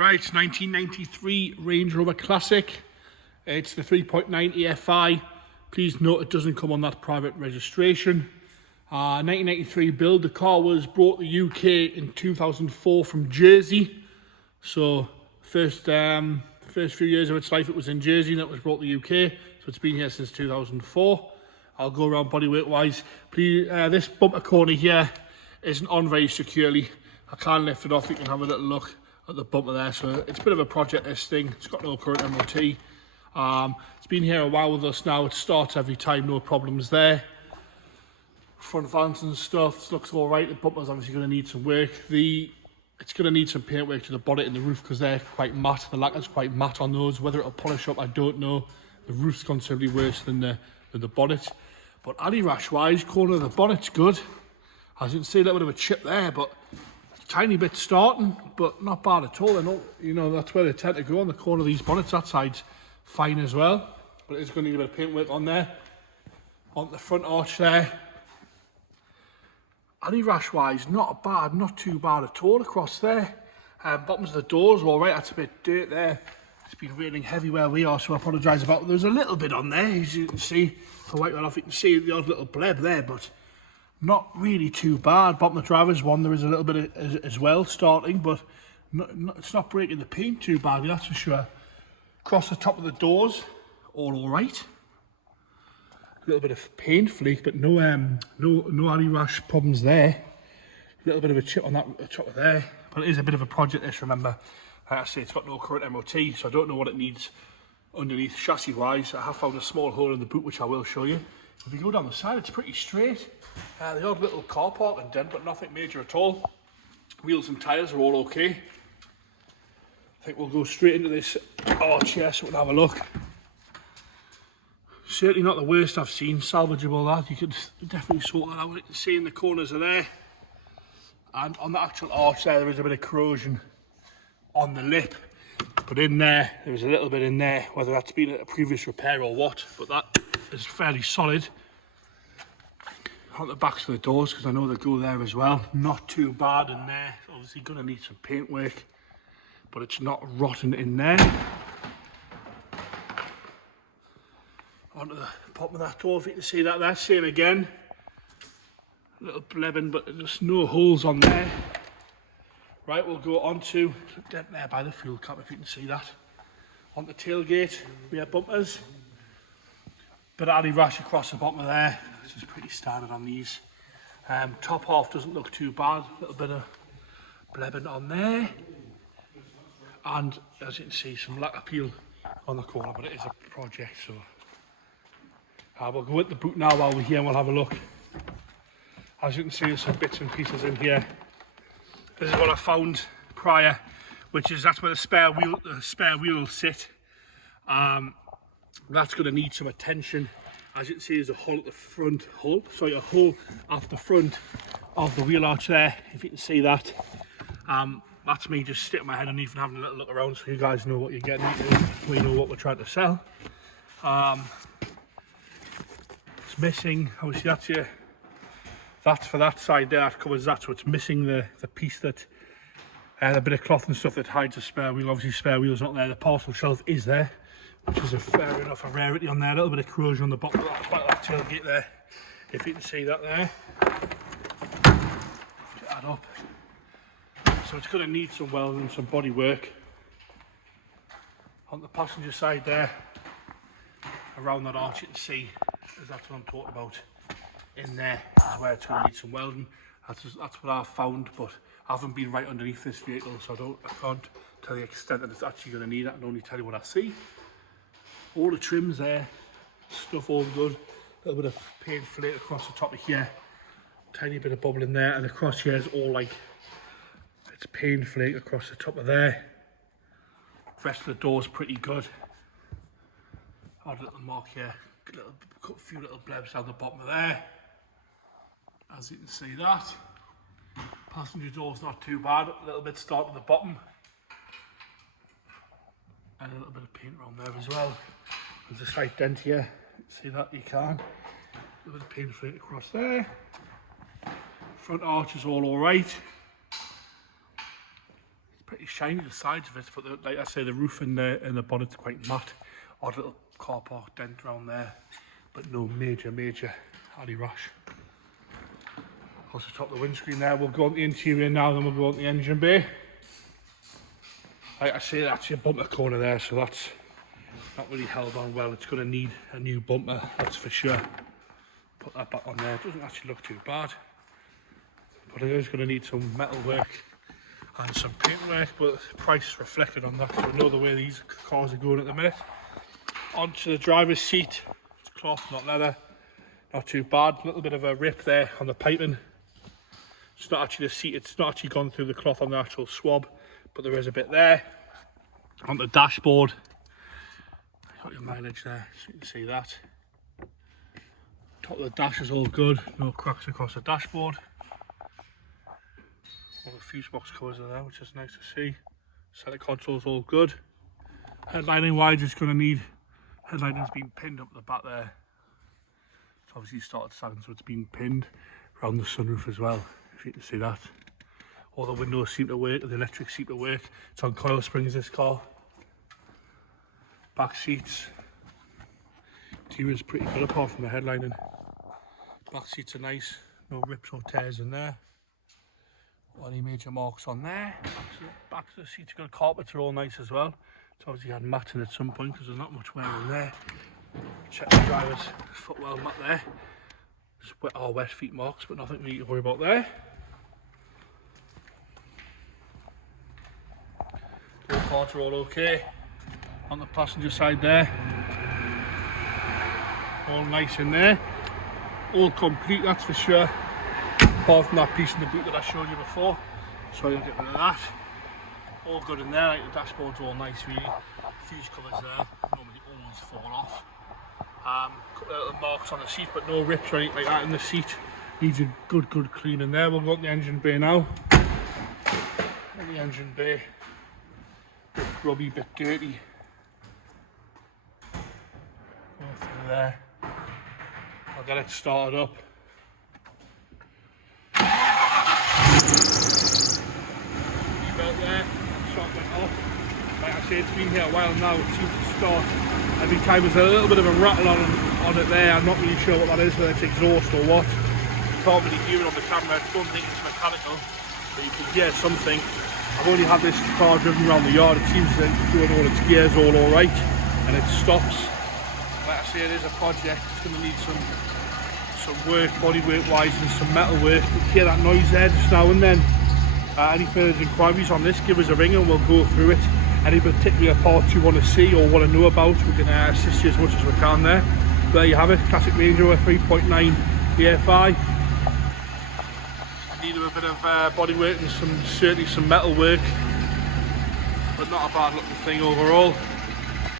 Right, 1993 Range Rover Classic. It's the 3.9 Fi. Please note it doesn't come on that private registration. 1993 build. The car was brought to the UK in 2004 from Jersey. So first few years of its life it was in Jersey and it was brought to the UK. So it's been here since 2004. I'll go around bodywork wise. Please, this bumper corner here isn't on very securely. I can't lift it off. You can have a little look at the bumper there. So it's a bit of a project, this thing. It's got no current MOT. It's been here a while with us now. It starts every time, no problems there. Front fans and stuff looks all right. The bumper's obviously going to need some work. It's going to need some paint work to the bonnet and the roof because they're quite matte. The lacquer's quite matte on those. Whether it'll polish up, I don't know. The roof's considerably worse than the bonnet. But anti-rash wise, corner of the bonnet's good. As you can see, a little bit of a chip there, but tiny bit starting, but not bad at all. You know, that's where they tend to go on the corner of these bonnets. That side's fine as well, but it's going to need a bit of paint work on there. On the front arch there. Anti-rash wise, not bad, not too bad at all across there. Bottoms of the doors, all right. That's a bit dirt there. It's been raining heavy where we are, so I apologise about it. There's a little bit on there, as you can see. The white one off, you can see the odd little bleb there, but not really too bad. Bottom of the driver's one, there is a little bit as well starting, but it's not breaking the paint too badly, that's for sure. Across the top of the doors, all right. A little bit of paint flake, but no anti-rash problems there. A little bit of a chip on that top of there, but it is a bit of a project, this, remember. Like I say, it's got no current MOT, so I don't know what it needs underneath chassis wise. I have found a small hole in the boot, which I will show you. If you go down the side, it's pretty straight. The odd little car park and dent, but nothing major at all. Wheels and tyres are all okay. I think we'll go straight into this arch here so we can have a look. Certainly not the worst I've seen, salvageable that. You could definitely sort that out. You can see in the corners are there. And on the actual arch there is a bit of corrosion on the lip. But in there was a little bit in there, whether that's been a previous repair or what, but that is fairly solid. On the backs of the doors, because I know they go there as well. Not too bad in there. Obviously going to need some paint work, but it's not rotten in there. Onto the bottom of that door, if you can see that there, same again. A little blebbing, but there's no holes on there. Right, we'll go on to the dent there by the fuel cap, if you can see that. On the tailgate, rear bumpers. Bit of anti-rash across the bottom of there, which is pretty standard on these. Top half doesn't look too bad, a little bit of blebbing on there. And as you can see, some lacquer peel on the corner, but it is a project, so. We'll go with the boot now while we're here and we'll have a look. As you can see, there's some bits and pieces in here. This is what I found prior, which is that's where the spare wheel will sit. That's going to need some attention. As you can see, there's a hole at the front, a hole at the front of the wheel arch there, if you can see that. That's me just sticking my head underneath and having a little look around so you guys know what you're getting into, we know what we're trying to sell. It's missing, obviously that's for that side there, that covers that, so it's missing the piece that, the bit of cloth and stuff that hides the spare wheel. Obviously spare wheel's not there, the parcel shelf is there, which is a fair enough a rarity on there. A little bit of corrosion on the bottom of that tailgate there, if you can see that there. Add up. So it's going to need some welding, some body work. On the passenger side there, around that arch you can see, that's what I'm talking about. In there is where it's going to need some welding. That's what I've found, but I haven't been right underneath this vehicle, so I can't tell the extent that it's actually going to need. I can only tell you what I see. All the trims there, stuff all good. A little bit of paint flake across the top of here, tiny bit of bubble in there, and across here is all like, it's paint flake across the top of there. The rest of the door's pretty good. Odd little mark here, a few little blebs down the bottom of there. As you can see that. Passenger door's not too bad, a little bit start at the bottom. And a little bit of paint around there as well. There's a slight dent here, see that, you can. A little bit of paint flake across there. Front arch is all right. pretty shiny, the sides of it, but like I say, the roof and the bonnet's quite matte. Odd little car park dent around there, but no major hardy rash. Across the top of the windscreen there. We'll go on the interior now, then we'll go on the engine bay. Like I say, that's your bumper corner there, so that's not really held on well. It's going to need a new bumper, that's for sure. Put that back on there. It doesn't actually look too bad, but it is going to need some metal work and some paint work, but the price is reflected on that, so we know the way these cars are going at the minute. Onto the driver's seat. It's cloth, not leather. Not too bad. A little bit of a rip there on the piping. It's not actually the seat, it's not actually gone through the cloth on the actual swab, but there is a bit there. On the dashboard, got your mileage there, so you can see that. Top of the dash is all good, no cracks across the dashboard. All the fuse box covers are there, which is nice to see. Center console is all good. Headlining wise, it's going to need, headlighting's been pinned up the back there. It's obviously started sagging, so it's been pinned around the sunroof as well, if you can see that. All the windows seem to work, the electrics seem to work. It's on coil springs, this car. Back seats. Interior's pretty good apart from the headlining. Back seats are nice, no rips or tears in there. Or any major marks on there. Back to the seats, good carpets are all nice as well. It's obviously had matting at some point because there's not much wear in there. Check the driver's footwell mat there. Wet feet marks, but nothing we need to worry about there. Door parts are all okay. On the passenger side there, all nice in there. All complete, that's for sure. Apart from that piece in the boot that I showed you before. So you'll get rid of that. All good in there, like the dashboard's all nice really. Fuse covers there, normally always fall off. Couple of little marks on the seat, but no rips or anything like that in the seat. Needs a good clean in there. We'll go on the engine bay now. In the engine bay, bit grubby, bit dirty. Go through there. I'll get it started up. Belt there, shot went off. Like I say, it's been here a while now. It seems to start every time. There's a little bit of a rattle on it there. I'm not really sure what that is, whether it's exhaust or what. Can't really hear it on the camera. I don't think it's mechanical, but you can hear something. I've only had this car driven around the yard. It seems to be doing all its gears all right, and it stops. Like I say, it is a project. It's going to need some work, bodywork wise, and some metal work. You can hear that noise there just now and then. Any further inquiries on this, give us a ring and we'll go through it. Any particular parts you want to see or want to know about, we can assist you as much as we can there. There you have it, classic Range Rover 3.9 EFI. Need a bit of body work and certainly some metal work, but not a bad looking thing overall.